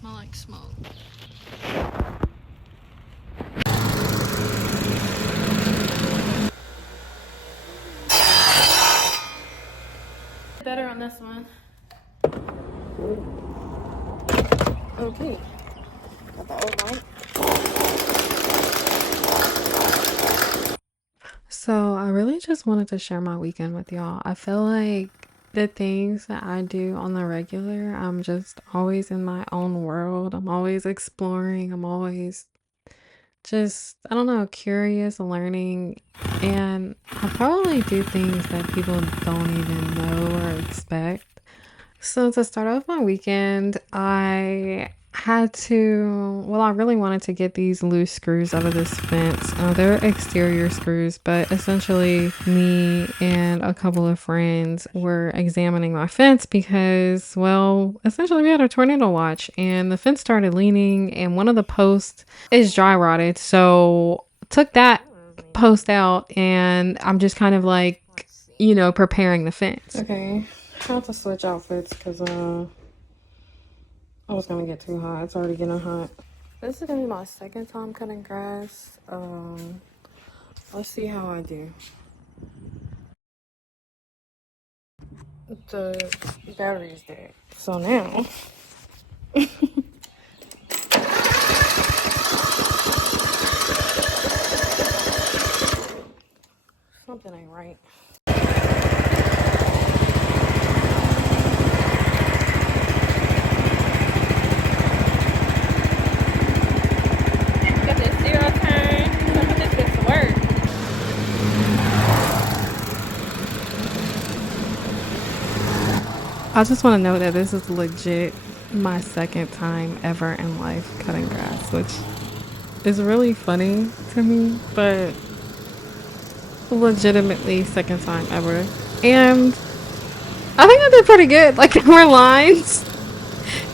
smell like smoke. Better on this one. Okay. Got the old light. So I really just wanted to share my weekend with y'all. I feel like the things that I do on the regular, I'm just always in my own world. I'm always exploring. I'm always just, I don't know, curious, learning. And I probably do things that people don't even know or expect. So to start off my weekend, I had to, well, I really wanted to get these loose screws out of this fence. They're exterior screws, but essentially me and a couple of friends were examining my fence because, well, essentially we had a tornado watch and the fence started leaning and one of the posts is dry rotted. So took that post out and I'm just kind of like, preparing the fence. Okay. I have to switch outfits because I was gonna get too hot. It's already getting hot. This is gonna be my second time cutting grass. Let's see how I do. The battery is dead. So now something ain't right. Got this zero turn. Look at this bitch work. I just want to note that this is legit my second time ever in life cutting grass, which is really funny to me, but legitimately second time ever. And I think I did pretty good. Like, there were lines.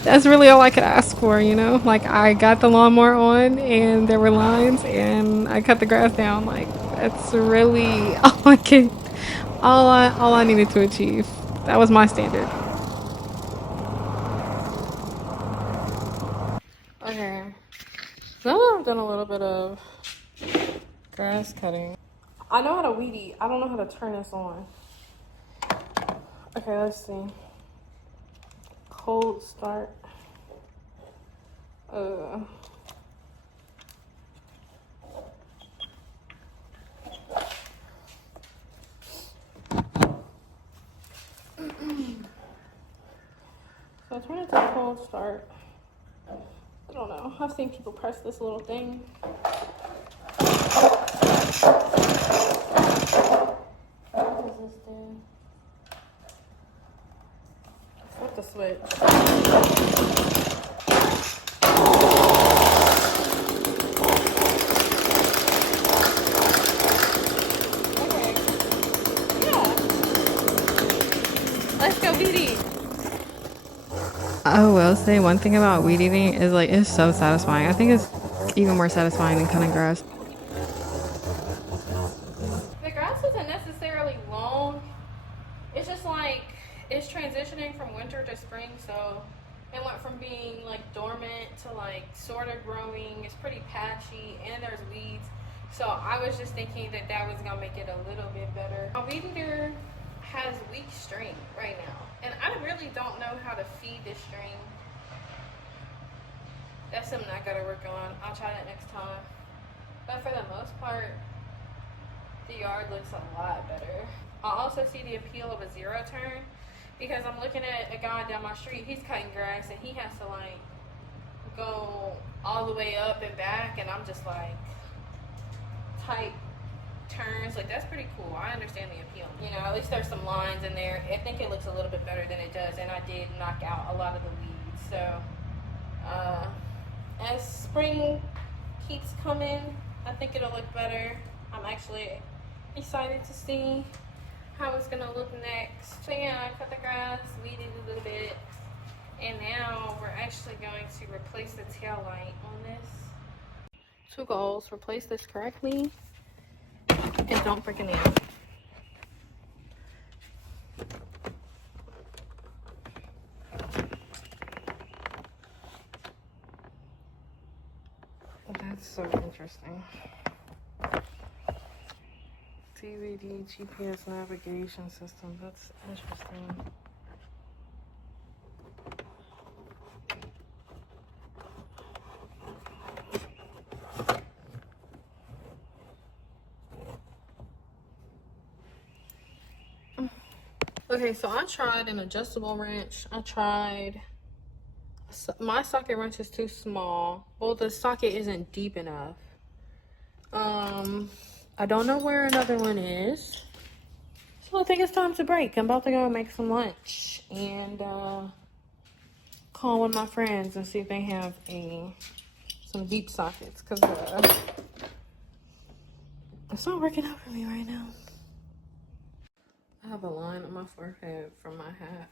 That's really all I could ask for, Like, I got the lawnmower on, and there were lines, and I cut the grass down. Like, that's really all I needed to achieve. That was my standard. Okay, so I've done a little bit of grass cutting. I know how to weed eat. I don't know how to turn this on. Okay, let's see. Cold start. So I turn it to cold start. I don't know. I've seen people press this little thing. What does this do? Flip the switch. Okay. Yeah. Let's go weed eat. I will say one thing about weed eating is like it's so satisfying. I think it's even more satisfying than cutting grass. The grass isn't necessarily long. It's just like it's transitioning from winter to spring, so it went from being like dormant to like sort of growing. It's pretty patchy and there's weeds. So I was just thinking that that was gonna make it a little bit better. My weed eater has weak string right now, and I really don't know how to feed this string. That's something I gotta work on. I'll try that next time. But for the most part, the yard looks a lot better. I also see the appeal of a zero turn because I'm looking at a guy down my street. He's cutting grass and he has to like go all the way up and back, and I'm just like tight turns. Like, that's pretty cool. I understand the appeal. At least there's some lines in there. I think it looks a little bit better than it does, and I did knock out a lot of the weeds. So as spring keeps coming, I think it'll look better. I'm actually excited to see how it's gonna look next. So yeah, I cut the grass, weeded a little bit, and now we're actually going to replace the tail light on this. 2 goals: replace this correctly and don't break a nail. It's so interesting. DVD GPS navigation system. That's interesting. Okay, so I tried an adjustable wrench. My socket wrench is too small. Well, the socket isn't deep enough. I don't know where another one is. So I think it's time to break. I'm about to go make some lunch and call one of my friends and see if they have some deep sockets, because it's not working out for me right now. I have a line on my forehead from my hat.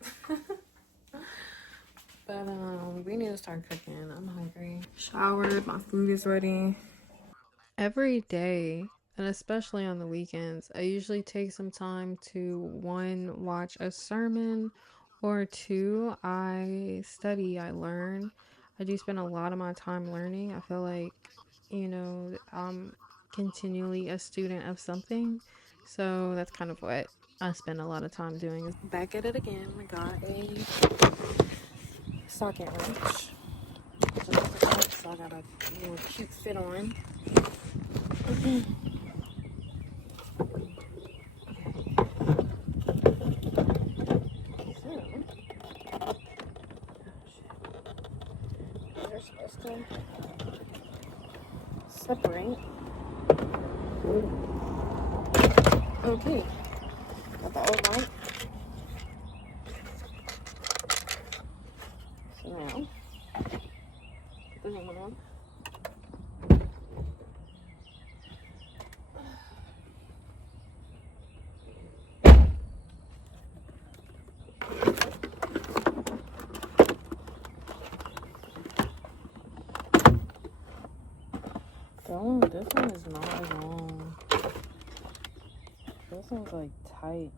But we need to start cooking. I'm hungry. Showered, my food is ready. Every day, and especially on the weekends, I usually take some time to, one, watch a sermon, or two, I study, I learn. I do spend a lot of my time learning. I feel like, I'm continually a student of something. So that's kind of what I spend a lot of time doing. Is back at it again. I got a socket wrench. So I got a little cute fit on. They're supposed to separate. Okay. Got the old light. So now, put the new one on. This one is not as long. This one's like tight.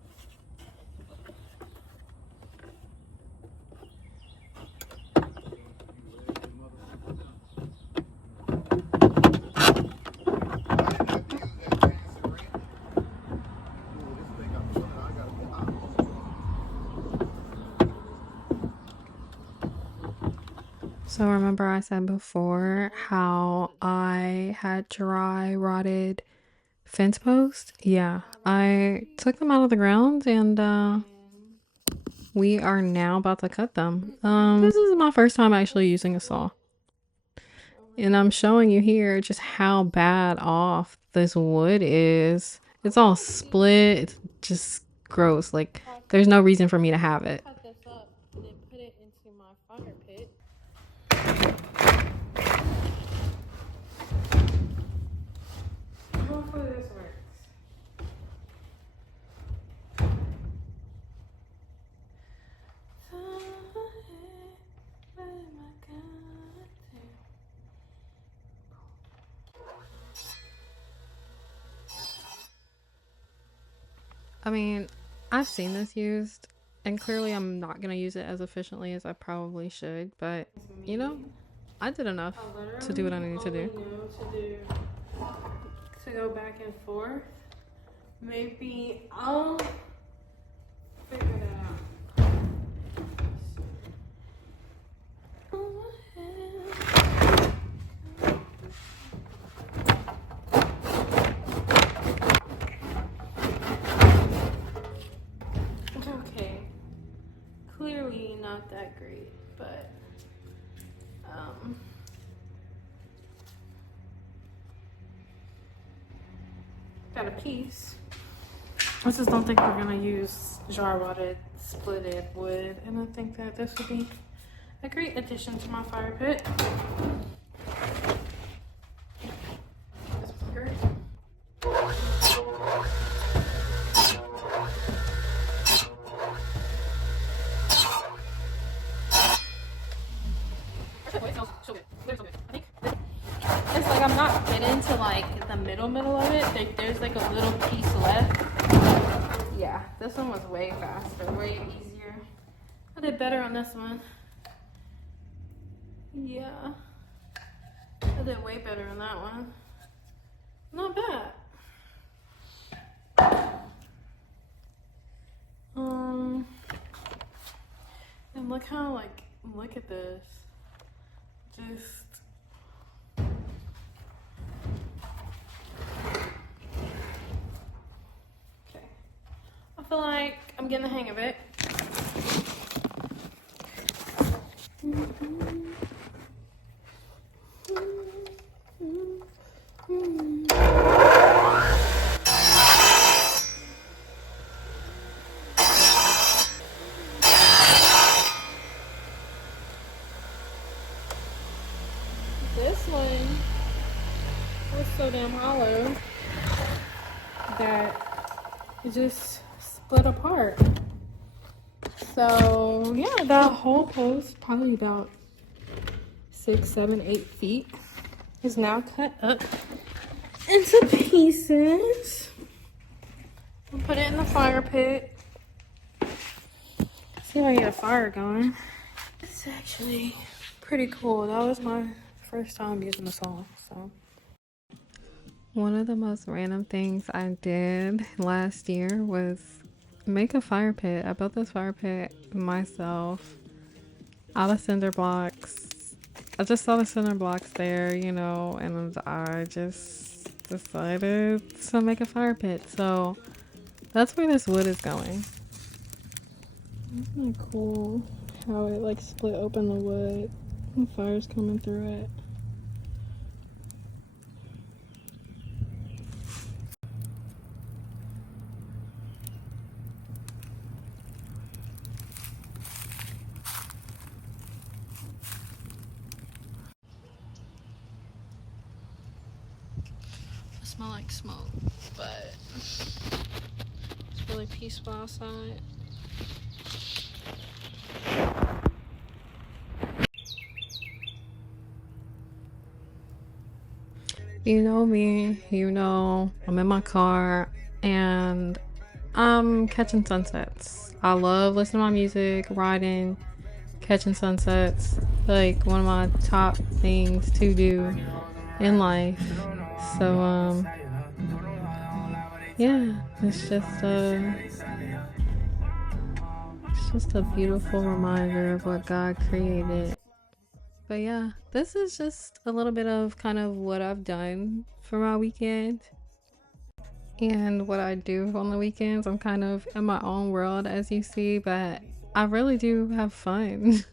So remember I said before how I had dry rotted fence posts? Yeah, I took them out of the ground and we are now about to cut them. This is my first time actually using a saw. And I'm showing you here just how bad off this wood is. It's all split. It's just gross. Like, there's no reason for me to have it. Cut this up and then put it into my fire pit. Hopefully this works. I mean, I've seen this used, and clearly I'm not going to use it as efficiently as I probably should, but, I did enough to do what I needed to do. To go back and forth. Maybe I'll figure that out. Okay. Clearly not that great, but got a piece. I just don't think we're gonna use jar rotted splitted wood, and I think that this would be a great addition to my fire pit. This was great. It's like I'm not fitting to like the middle of it. There's like a little piece left. Yeah, this one was way faster, way easier. I did better on this one. Yeah. did way better in that one. Not bad. And look how, like, look at this. Just. Okay. I feel like I'm getting the hang of it. This one was so damn hollow that it just split apart. So yeah, that whole post, probably about 6, 7, 8 feet, is now cut up into pieces. I'll put it in the fire pit. See how I get a fire going. It's actually pretty cool. That was my first time using the saw, so. One of the most random things I did last year was make a fire pit. I built this fire pit myself out of cinder blocks. I just saw the cinder blocks there, you know, and I just decided to make a fire pit. So that's where this wood is going. Isn't that cool how it like split open the wood and fire's coming through it? It smells like smoke, but it's really peaceful outside. You know me, you know I'm in my car and I'm catching sunsets. I love listening to my music, riding, catching sunsets. Like one of my top things to do in life. So yeah, it's just a beautiful reminder of what God created. But yeah, this is just a little bit of kind of what I've done for my weekend and what I do on the weekends. I'm kind of in my own world, as you see, but I really do have fun.